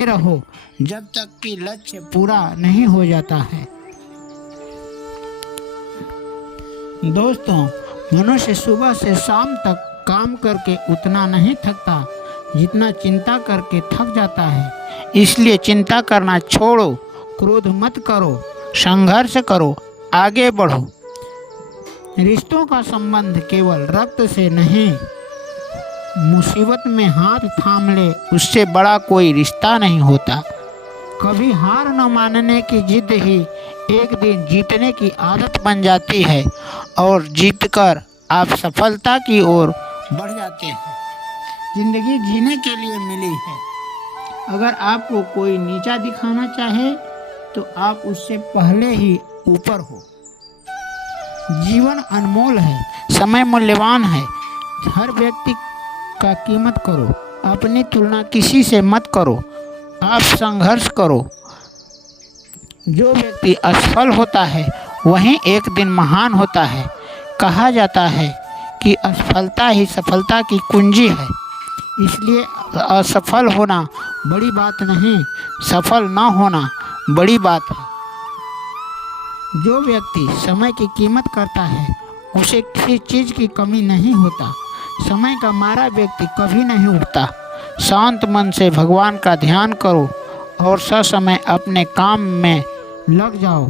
रहो जब तक कि लक्ष्य पूरा नहीं हो जाता है। दोस्तों, मनुष्य सुबह से शाम तक काम करके उतना नहीं थकता जितना चिंता करके थक जाता है। इसलिए चिंता करना छोड़ो, क्रोध मत करो, संघर्ष करो, आगे बढ़ो। रिश्तों का संबंध केवल रक्त से नहीं, मुसीबत में हाथ थाम ले उससे बड़ा कोई रिश्ता नहीं होता। कभी हार न मानने की जिद ही एक दिन जीतने की आदत बन जाती है और जीतकर आप सफलता की ओर बढ़ जाते हैं। जिंदगी जीने के लिए मिली है। अगर आपको कोई नीचा दिखाना चाहे तो आप उससे पहले ही ऊपर हो। जीवन अनमोल है, समय मूल्यवान है। हर व्यक्ति का कीमत करो, अपनी तुलना किसी से मत करो। आप संघर्ष करो। जो व्यक्ति असफल होता है वही एक दिन महान होता है। कहा जाता है कि असफलता ही सफलता की कुंजी है। इसलिए असफल होना बड़ी बात नहीं, सफल न होना बड़ी बात है। जो व्यक्ति समय की कीमत करता है उसे किसी चीज़ की कमी नहीं होता। समय का मारा व्यक्ति कभी नहीं उठता। शांत मन से भगवान का ध्यान करो और ससमय अपने काम में लग जाओ।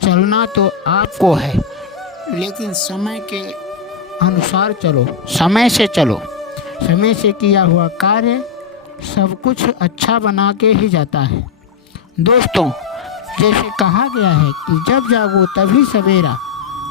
चलना तो आपको है, लेकिन समय के अनुसार चलो, समय से चलो। समय से किया हुआ कार्य सब कुछ अच्छा बना के ही जाता है। दोस्तों, जैसे कहा गया है कि जब जागो तभी सवेरा।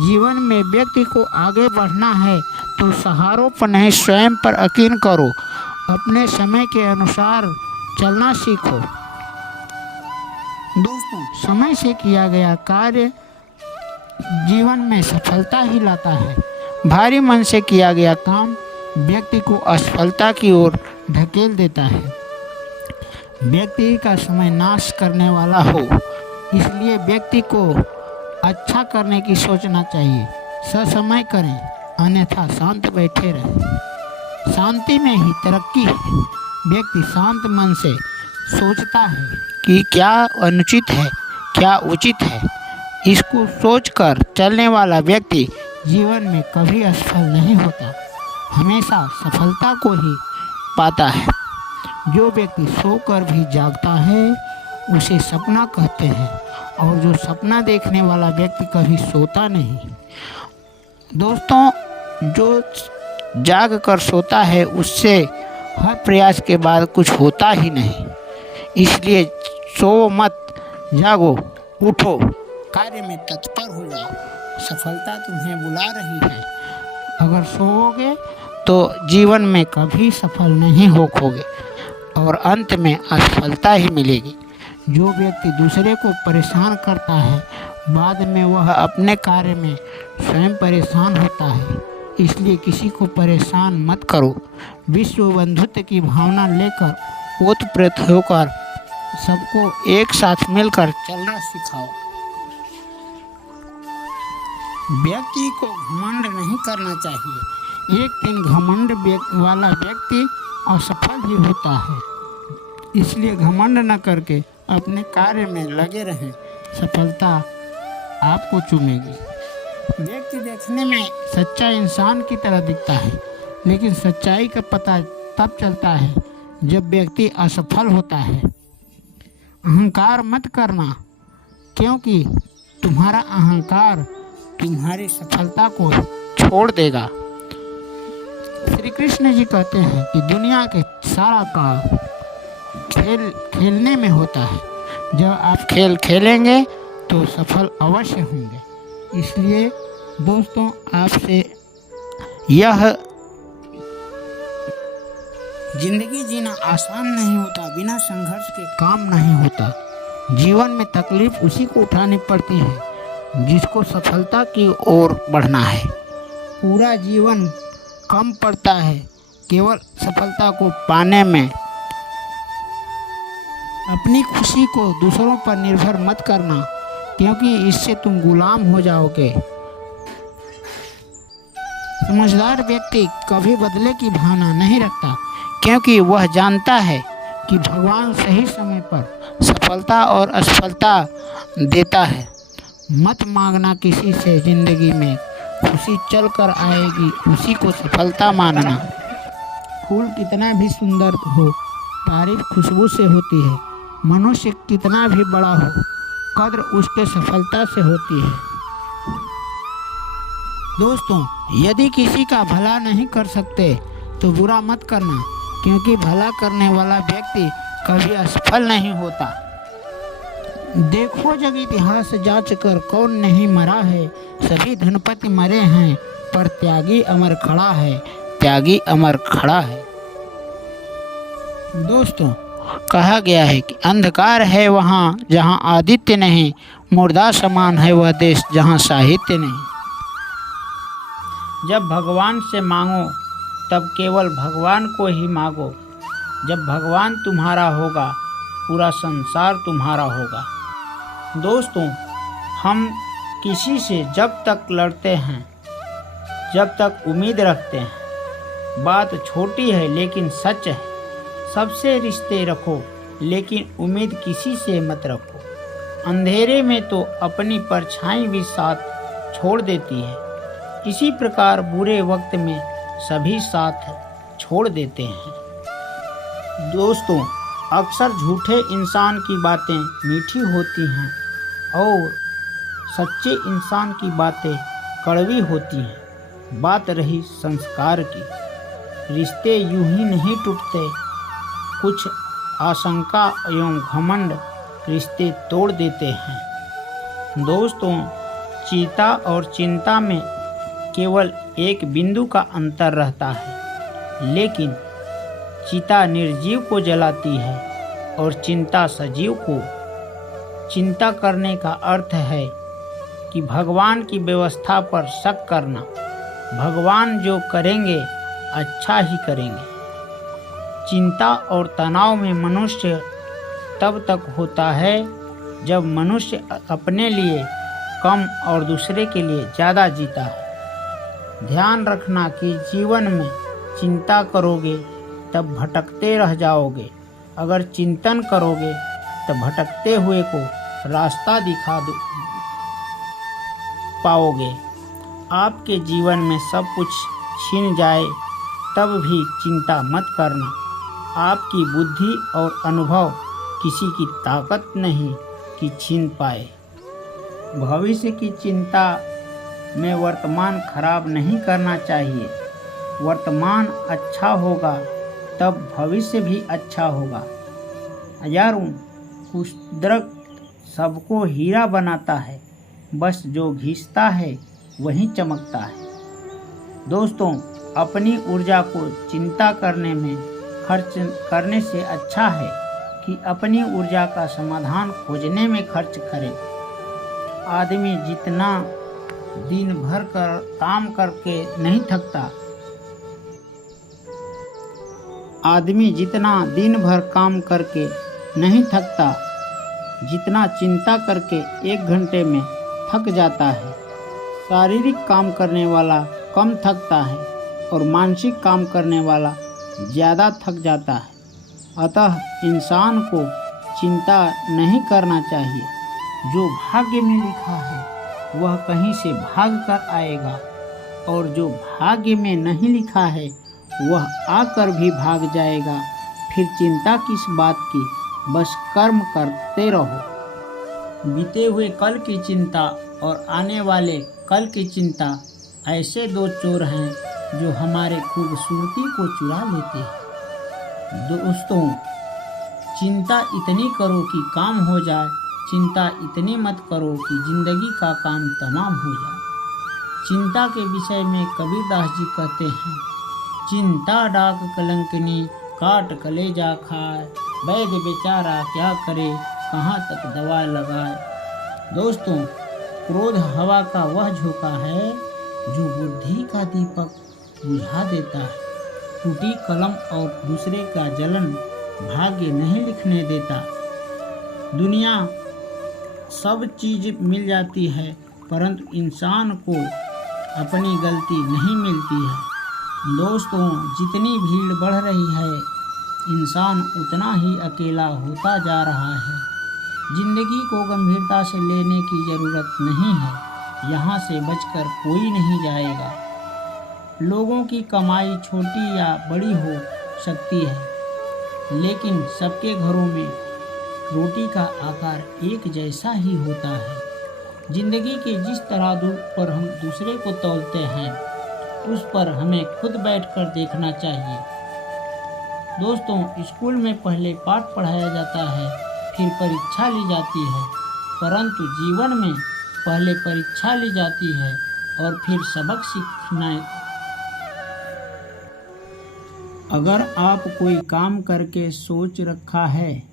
जीवन में व्यक्ति को आगे बढ़ना है तो सहारों पर नहीं, स्वयं पर यकीन करो। अपने समय के अनुसार चलना सीखो। दोस्तों, समय से किया गया कार्य जीवन में सफलता ही लाता है। भारी मन से किया गया काम व्यक्ति को असफलता की ओर ढकेल देता है। व्यक्ति का समय नाश करने वाला हो, इसलिए व्यक्ति को अच्छा करने की सोचना चाहिए। ससमय करें, अन्यथा शांत बैठे रहें। शांति में ही तरक्की है। व्यक्ति शांत मन से सोचता है कि क्या अनुचित है, क्या उचित है। इसको सोचकर चलने वाला व्यक्ति जीवन में कभी असफल नहीं होता, हमेशा सफलता को ही पाता है। जो व्यक्ति सोकर भी जागता है उसे सपना कहते हैं, और जो सपना देखने वाला व्यक्ति कभी सोता नहीं। दोस्तों, जो जाग कर सोता है उससे हर प्रयास के बाद कुछ होता ही नहीं। इसलिए सो मत, जागो, उठो, कार्य में तत्पर हो जाओ। सफलता तुम्हें बुला रही है। अगर सोओगे तो जीवन में कभी सफल नहीं होगे और अंत में असफलता ही मिलेगी। जो व्यक्ति दूसरे को परेशान करता है बाद में वह अपने कार्य में स्वयं परेशान होता है। इसलिए किसी को परेशान मत करो। विश्व बंधुत्व की भावना लेकर ओतप्रोत होकर सबको एक साथ मिलकर चलना सिखाओ। व्यक्ति को घमंड नहीं करना चाहिए। एक दिन घमंड वाला व्यक्ति असफल ही होता है। इसलिए घमंड न करके अपने कार्य में लगे रहें। सफलता आपको चूमेगी। व्यक्ति देखने में सच्चा इंसान की तरह दिखता है, लेकिन सच्चाई का पता तब चलता है जब व्यक्ति असफल होता है। अहंकार मत करना, क्योंकि तुम्हारा अहंकार तुम्हारी सफलता को छोड़ देगा। श्री कृष्ण जी कहते हैं कि दुनिया के सारा काम खेलने में होता है। जब आप खेल खेलेंगे तो सफल अवश्य होंगे। इसलिए दोस्तों, आपसे यह जिंदगी जीना आसान नहीं होता, बिना संघर्ष के काम नहीं होता। जीवन में तकलीफ उसी को उठानी पड़ती है जिसको सफलता की ओर बढ़ना है। पूरा जीवन कम पड़ता है केवल सफलता को पाने में। अपनी खुशी को दूसरों पर निर्भर मत करना, क्योंकि इससे तुम गुलाम हो जाओगे। समझदार व्यक्ति कभी बदले की भावना नहीं रखता, क्योंकि वह जानता है कि भगवान सही समय पर सफलता और असफलता देता है। मत मांगना किसी से जिंदगी में, खुशी चल कर आएगी उसी को सफलता मानना। फूल कितना भी सुंदर हो, तारीफ खुशबू से होती है। मनुष्य कितना भी बड़ा हो, कद्र उसके सफलता से होती है। दोस्तों, यदि किसी का भला नहीं कर सकते तो बुरा मत करना, क्योंकि भला करने वाला व्यक्ति कभी असफल नहीं होता। देखो जग इतिहास जांच कर, कौन नहीं मरा है। सभी धनपति मरे हैं, पर त्यागी अमर खड़ा है, त्यागी अमर खड़ा है। दोस्तों, कहा गया है कि अंधकार है वहाँ जहाँ आदित्य नहीं, मुर्दा समान है वह देश जहाँ साहित्य नहीं। जब भगवान से मांगो तब केवल भगवान को ही मांगो। जब भगवान तुम्हारा होगा, पूरा संसार तुम्हारा होगा। दोस्तों, हम किसी से जब तक लड़ते हैं, जब तक उम्मीद रखते हैं, बात छोटी है लेकिन सच है। सबसे रिश्ते रखो लेकिन उम्मीद किसी से मत रखो। अंधेरे में तो अपनी परछाई भी साथ छोड़ देती है। इसी प्रकार बुरे वक्त में सभी साथ छोड़ देते हैं। दोस्तों, अक्सर झूठे इंसान की बातें मीठी होती हैं और सच्चे इंसान की बातें कड़वी होती हैं। बात रही संस्कार की, रिश्ते यूं ही नहीं टूटते। कुछ आशंका एवं घमंड रिश्ते तोड़ देते हैं। दोस्तों, चीता और चिंता में केवल एक बिंदु का अंतर रहता है, लेकिन चिता निर्जीव को जलाती है और चिंता सजीव को। चिंता करने का अर्थ है कि भगवान की व्यवस्था पर शक करना। भगवान जो करेंगे अच्छा ही करेंगे। चिंता और तनाव में मनुष्य तब तक होता है जब मनुष्य अपने लिए कम और दूसरे के लिए ज़्यादा जीता है। ध्यान रखना कि जीवन में चिंता करोगे तब भटकते रह जाओगे। अगर चिंतन करोगे तो भटकते हुए को रास्ता दिखा पाओगे। आपके जीवन में सब कुछ छिन जाए तब भी चिंता मत करना। आपकी बुद्धि और अनुभव किसी की ताकत नहीं कि छीन पाए। भविष्य की चिंता में वर्तमान खराब नहीं करना चाहिए। वर्तमान अच्छा होगा तब भविष्य भी अच्छा होगा। यारों, कुदरत सबको हीरा बनाता है, बस जो घिसता है वही चमकता है। दोस्तों, अपनी ऊर्जा को चिंता करने में खर्च करने से अच्छा है कि अपनी ऊर्जा का समाधान खोजने में खर्च करें। आदमी जितना दिन भर काम करके नहीं थकता, आदमी जितना दिन भर काम करके नहीं थकता, जितना चिंता करके 1 घंटे में थक जाता है। शारीरिक काम करने वाला कम थकता है और मानसिक काम करने वाला ज़्यादा थक जाता है। अतः इंसान को चिंता नहीं करना चाहिए। जो भाग्य में लिखा है वह कहीं से भाग कर आएगा, और जो भाग्य में नहीं लिखा है वह आकर भी भाग जाएगा। फिर चिंता किस बात की, बस कर्म करते रहो। बीते हुए कल की चिंता और आने वाले कल की चिंता ऐसे दो चोर हैं जो हमारे खूबसूरती को चुरा लेते हैं। दोस्तों, चिंता इतनी करो कि काम हो जाए, चिंता इतनी मत करो कि जिंदगी का काम तमाम हो जाए। चिंता के विषय में कबीरदास जी कहते हैं, चिंता डाक कलंकनी काट कलेजा खाए, वैद्य बेचारा क्या करे कहाँ तक दवा लगाए। दोस्तों, क्रोध हवा का वह झोंका है जो बुद्धि का दीपक बुझा देता है। टूटी कलम और दूसरे का जलन भाग्य नहीं लिखने देता। दुनिया सब चीज मिल जाती है, परंतु इंसान को अपनी गलती नहीं मिलती है। दोस्तों, जितनी भीड़ बढ़ रही है इंसान उतना ही अकेला होता जा रहा है। जिंदगी को गंभीरता से लेने की ज़रूरत नहीं है। यहाँ से बचकर कोई नहीं जाएगा। लोगों की कमाई छोटी या बड़ी हो सकती है, लेकिन सबके घरों में रोटी का आकार एक जैसा ही होता है। जिंदगी के जिस तराजू पर हम दूसरे को तौलते हैं, उस पर हमें खुद बैठकर देखना चाहिए। दोस्तों, स्कूल में पहले पाठ पढ़ाया जाता है, फिर परीक्षा ली जाती है, परंतु जीवन में पहले परीक्षा ली जाती है और फिर सबक सीखना। अगर आप कोई काम करके सोच रखा है